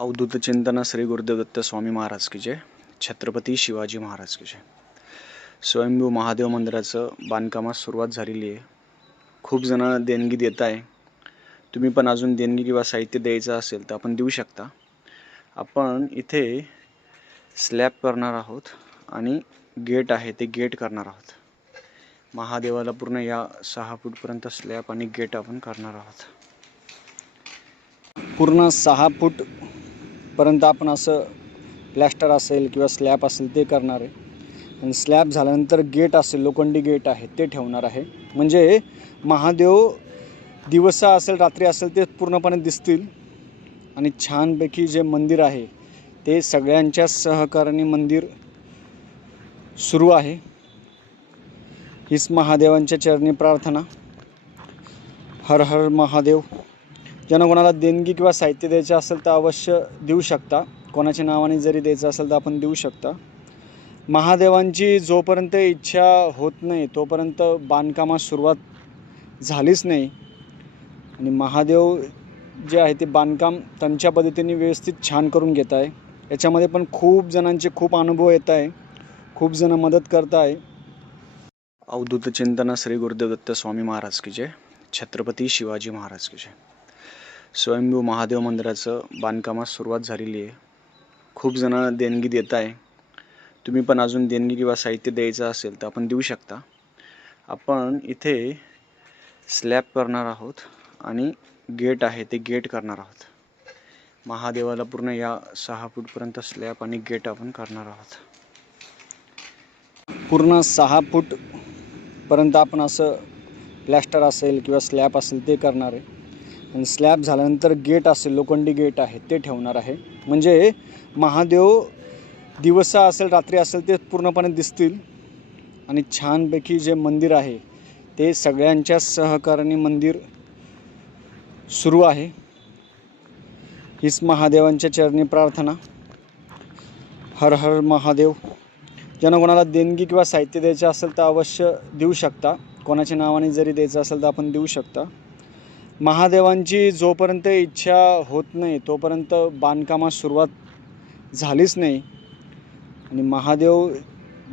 अवधूत चिंतन श्री गुरुदेवदत्त स्वामी महाराज की जय छत्रपती शिवाजी महाराज की जय. स्वयंभू महादेव मंदिराचं बांधकामास सुरुवात झालेली आहे. खूप जण देणगी देत आहे. तुम्ही पण अजून देणगी किंवा साहित्य द्यायचं असेल तर आपण देऊ शकता. आपण इथे स्लॅब करणार आहोत आणि गेट आहे ते गेट करणार आहोत. महादेवाला पूर्ण या सहा फूटपर्यंत स्लॅब आणि गेट आपण करणार आहोत. पूर्ण सहा फूट पर्यंत आपण असं प्लॅस्टर असेल किंवा स्लॅब असेल ते करणार आहे. आणि स्लॅब झाल्यानंतर गेट असेल लोखंडी गेट आहे ते ठेवणार आहे. म्हणजे महादेव दिवसा असेल रात्री असेल ते पूर्णपणे दिसतील. आणि छानपैकी जे मंदिर आहे ते सगळ्यांच्या सहकार्याने मंदिर सुरू आहे. हीच महादेवांच्या चरणी प्रार्थना. हर हर महादेव. ज्यांना कोणाला देणगी किंवा साहित्य द्यायचं असेल तर अवश्य देऊ शकता. कोणाच्या नावाने जरी द्यायचं असेल तर आपण देऊ शकता. महादेवांची जोपर्यंत इच्छा होत नाही तोपर्यंत बांधकामास सुरुवात झालीच नाही. आणि महादेव जे आहे ते बांधकाम त्यांच्या पद्धतीने व्यवस्थित छान करून घेत आहे. याच्यामध्ये पण खूप जणांचे खूप अनुभव येत आहे. खूप जण मदत करत आहे. अवधूत चिंतन श्री गुरुदेव दत्त स्वामी महाराज की जय. छत्रपती शिवाजी महाराज की जय. स्वयंभू महादेव मंदिराचं बांधकामास सुरुवात झालेली आहे. खूप जण देणगी देत आहे. तुम्ही पण अजून देणगी किंवा साहित्य द्यायचं असेल तर आपण देऊ शकता. आपण इथे स्लॅब करणार आहोत आणि गेट आहे ते गेट करणार आहोत. महादेवाला पूर्ण या सहा फूटपर्यंत स्लॅब आणि गेट आपण करणार आहोत. पूर्ण सहा फूटपर्यंत आपण असं प्लॅस्टर असेल किंवा स्लॅब असेल ते करणार आहे. आणि स्लॅब झाल्यानंतर गेट असेल लोखंडी गेट आहे ते ठेवणार आहे. म्हणजे महादेव दिवसा असेल रात्री असेल ते पूर्णपणे दिसतील. आणि छानपैकी जे मंदिर आहे ते सगळ्यांच्या सहकाराने मंदिर सुरू आहे. हीच महादेवांच्या चरणी प्रार्थना. हर हर महादेव. ज्यांना कोणाला देणगी किंवा साहित्य द्यायचं असेल तर अवश्य देऊ शकता. कोणाच्या नावाने जरी द्यायचं असेल तर आपण देऊ शकता. महादेवांची जोपर्यंत इच्छा होत नाही तोपर्यंत बांधकामास सुरुवात झालीच नाही. आणि महादेव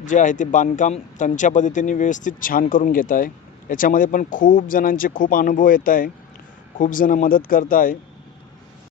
जे आहे ते बांधकाम त्यांच्या पद्धतीने व्यवस्थित छान करून घेत आहे. याच्यामध्ये पण खूप जणांचे खूप अनुभव येत आहे. खूप जणं मदत करत आहे.